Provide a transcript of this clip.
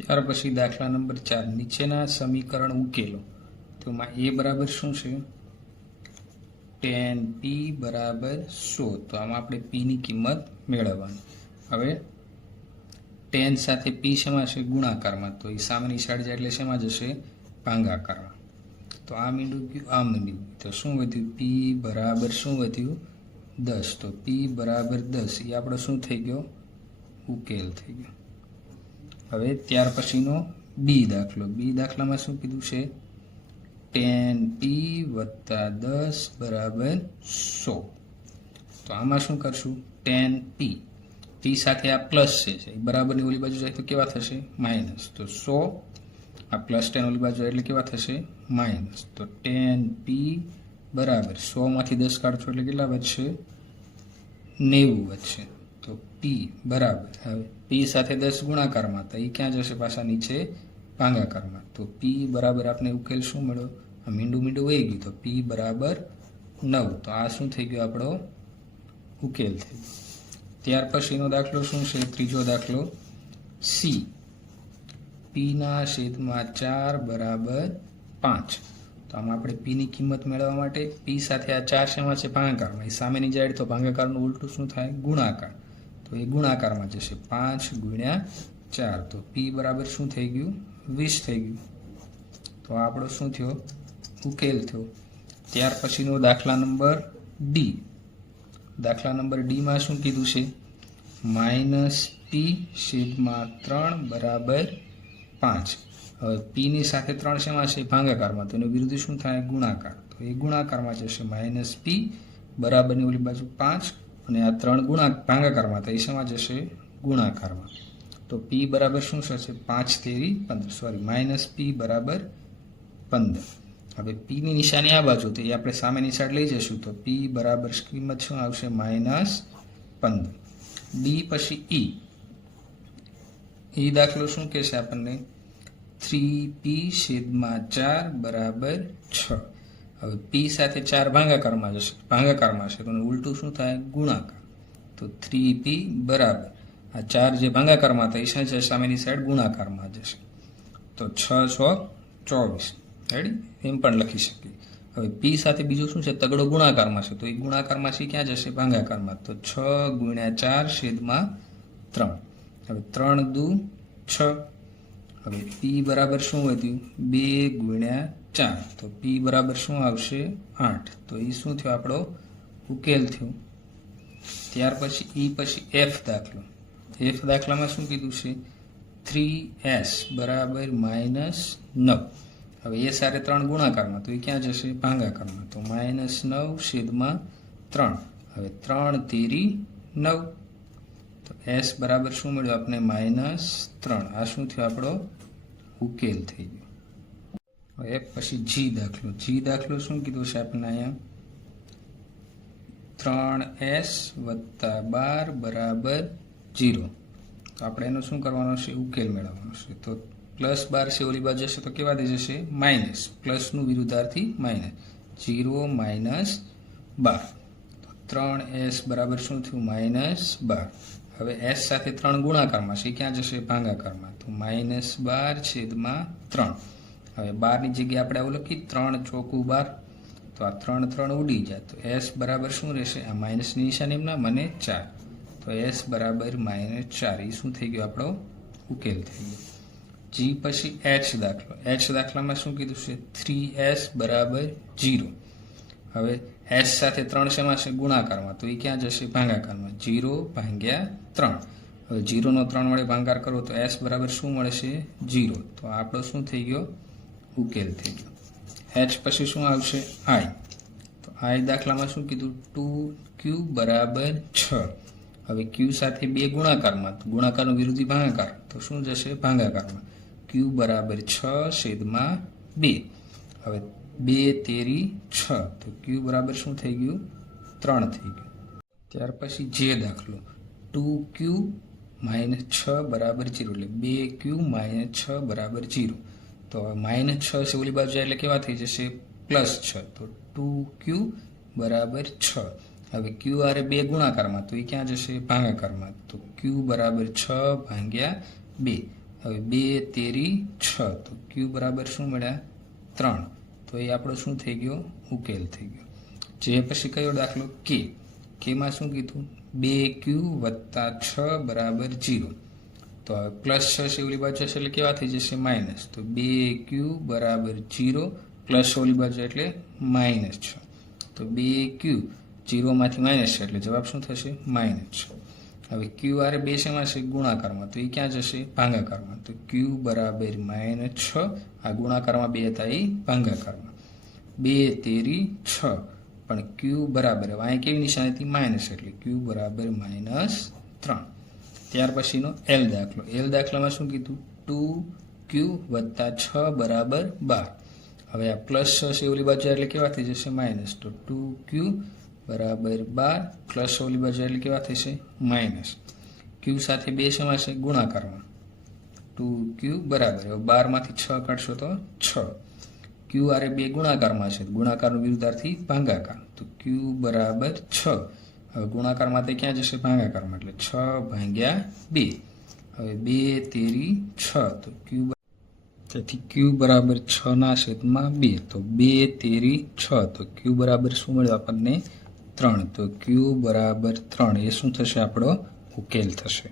ત્યાર પછી દાખલા નંબર 4 નીચેના સમીકરણ ઉકેલો તો માં a બરાબર શું છે tan p બરાબર 100 તો આમાં આપણે p ની કિંમત મેળવવાની હવે tan સાથે p શેમાં છે ગુણાકારમાં તો એ સામેની સાઈડ જાય એટલે શેમાં જશે ભાગાકારમાં તો આ મીંડું ગયું આમ મીંડું તો શું વધ્યું p બરાબર શું વધ્યું 10 તો p બરાબર 10 એ આપણો શું થઈ ગયો ઉકેલ થઈ ગયો હવે ત્યાર પછીનો બી દાખલામાં શું કીધું છે tan p વત્તા 10 બરાબર 100 તો આમાં શું કરશું tan p સાથે આ પ્લસ છે બરાબરની ઓલી બાજુ જાય તો કેવા થશે માઇનસ તો 100 આ પ્લસ 10 ઓલી બાજુ એટલે કેવા થશે માઇનસ તો tan p બરાબર 100 માંથી 10 કાઢશો એટલે કેટલા વધશે 90 વધશે તો p બરાબર હવે p સાથે 10 ગુણાકારમાં તો એ ક્યાં જશે પાછા નીચે ભાગાકારમાં તો p બરાબર આપણે ઉકેલ શું મળ્યો આ મીંડું વહી ગયું તો p બરાબર 9 તો આ શું થઈ ગયો આપણો ઉકેલ થઈ ગયો ત્યાર પછીનો દાખલો શું છે ત્રીજો દાખલો c p ના છેદમાં 4 બરાબર 5 તો આમાં આપણે p ની કિંમત મેળવવા માટે p સાથે આ 4 શેમાં છે ભાગાકારમાં એ સામેની જાય તો ભાગાકારનું ઉલટું શું થાય ગુણાકાર તો એ ગુણાકારમાં જશે 5 ગુણ્યા 4 તો p બરાબર શું થઈ ગયું 20 થઈ ગયું તો આપણો શું થયો ઉકેલ થયો ત્યાર પછીનો દાખલા નંબર ડી માં શું કીધું છે -p છેદમાં 3 બરાબર 5 હવે p ની સાથે 3 શેમાં છે ભાગાકારમાં તો એનું વિરુદ્ધ શું થાય ગુણાકાર તો એ ગુણાકારમાં જશે -p બરાબરની ઓલી બાજુ 5 અને આ 3 ભાગાકારમાં તો એ શેમાં જશે ગુણાકારમાં તો p બરાબર શું થશે 5 તેરી 15 સોરી -p બરાબર 15 હવે p ની નિશાની આ બાજુ તો એ આપણે સામેની સાઈડ લઈ જશું તો p બરાબર કિંમત શું આવશે -15 ડી પછી એ દાખલો શું કહે છે આપણને 3p છેદમાં 4 બરાબર 6 હવે p સાથે 4 ભાગાકારમાં છે તો ઉલટું શું થાય ગુણાકાર તો 3p બરાબર આ 4 જે ભાગાકારમાં હતા એ છે સામેની સાઈડ ગુણાકારમાં જશે તો 6 6 24 રેડી એમ પણ લખી શકીએ હવે p સાથે બીજું શું છે તગડો ગુણાકારમાં છે તો એ ગુણાકારમાં છે ક્યાં જશે ભાગાકારમાં તો 6 ગુણ્યા 4 છેદમાં 3 હવે 3 દુ 6 હવે p બરાબર શું વધ્યું 2 ગુણ્યા 4 તો p બરાબર શું આવશે 8 તો એ શું થયો આપણો ઉકેલ થયો ત્યાર પછી f દાખલામાં શું કીધું છે 3s બરાબર -9 હવે એ સાથે 3 ગુણાકારમાં તો એ ક્યાં જશે ભાગાકારમાં તો -9 છેદમાં 3 હવે 3 તેરી 9 તો s બરાબર શું મળ્યું આપણે -3 આ શું થયો આપણો ઉકેલ થઈ ગયો હવે પછી જી દાખલો શું કીધું છે આપણે અહીંયા 3s વત્તા 12 બરાબર 0 તો આપણે એનો શું કરવાનો છે ઉકેલ મેળવવાનો છે તો +12 છે ઓલી બાજુ જશે તો કેવા થઈ જશે માઇનસ પ્લસનું વિરુદ્ધાર્થી માઇનસ 0 - 12 તો 3s બરાબર શું થયું -12 હવે s સાથે 3 ગુણાકારમાં છે ક્યાં જશે ભાગાકારમાં તો -12 છેદમાં 3 હવે 12 ની જગ્યાએ આપણે આવું લખી 3 ચોકું 12 તો આ 3 ઉડી જાય તો s બરાબર શું રહેશે આ માઇનસની નિશાની એમના મને 4 તો s બરાબર -4 એ શું થઈ ગયો આપણો ઉકેલ થઈ ગયો જી પછી h દાખલામાં શું કીધું છે 3s બરાબર 0 હવે s સાથે 3 શેમાં છે ગુણાકારમાં તો એ ક્યાં જશે ભાગાકારમાં 0 ભાગ્યા 3 હવે 0 નો 3 વડે ભાગાકાર કરો તો s બરાબર શું મળશે 0 તો આપણો શું થઈ ગયો ઉકેલ થઈ ગયો h પછી શું આવશે i તો i દાખલામાં શું કીધું 2q બરાબર 6 હવે q સાથે 2 ગુણાકારનો વિરોધી ભાગાકાર તો શું જશે ભાગાકારમાં q બરાબર 6 છેદમાં 2 હવે 2 તેરી 6 તો q બરાબર શું થઈ ગયું 3 થઈ ગયું ત્યાર પછી જે દાખલો 2q - 6 બરાબર 0 એટલે 2q - 6 બરાબર 0 તો -6 છે ઓલી બાજુ એટલે કેવા થઈ જશે +6 તો 2q બરાબર 6 હવે q આરે 2 ગુણાકારમાં તો એ ક્યાં જશે ભાગાકારમાં તો q બરાબર 6 ભાગ્યા 2 હવે 2 તેરી 6 તો ક્યુ બરાબર શું મળ્યા 3. તો એ આપણો શું થઈ ગયો ઉકેલ થઈ ગયો. જે પછી કયો દાખલો કેમાં શું કીધું 2q + 6 બરાબર 0. તો હવે પ્લસ 6 છે ઓલી બાજુ એટલે કેવા થઈ જશે માઇનસ. તો 2q બરાબર 0 પ્લસ ઓલી બાજુ એટલે -6. તો 2q 0 માંથી માઇનસ છે એટલે જવાબ શું થશે -6. હવે ક્યુ આર બે શેમાં છે ગુણાકારમાં, તો એ ક્યાં જશે ભાગાકારમાં. તો ક્યુ બરાબર -6. આ ગુણાકારમાં 2 હતા એ ભાગાકારમાં. 2 તેરી 6 પણ ક્યુ બરાબર હવે અહીંયા કેવી નિશાની હતી માઇનસ એટલે ક્યુ બરાબર -3. ત્યાર પછીનો એલ દાખલો. એલ દાખલામાં શું કીધું 2q + 6 બરાબર 12. હવે આ પ્લસ 6 છે ઓલી બાજુ એટલે કેવા થઈ જશે માઇનસ. તો 2q બરાબર 12 પ્લસ ઓલી બાજુ એટલે કેવા થશે માઇનસ. ક્યુ સાથે બે શેમાં છે ગુણાકારમાં. 2q બરાબર હવે 12 માંથી 6 કાઢશો તો 6. ક્યુ આરે બે ગુણાકારમાં છે ગુણાકારનું વિરુદ્ધાર્થી ભાગાકાર. તો ક્યુ બરાબર 6. હવે ગુણાકારમાં તે ક્યાં જશે ભાગાકારમાં એટલે 6/2. હવે 2 તેરી 6 તો ક્યુ તેથી ક્યુ બરાબર 6 ના છેદમાં 2. તો 2 તેરી 6 તો ક્યુ બરાબર શું મળ્યું આપણને 3. તો ક્યુ બરાબર 3 એ શું થશે આપણો ઉકેલ થશે.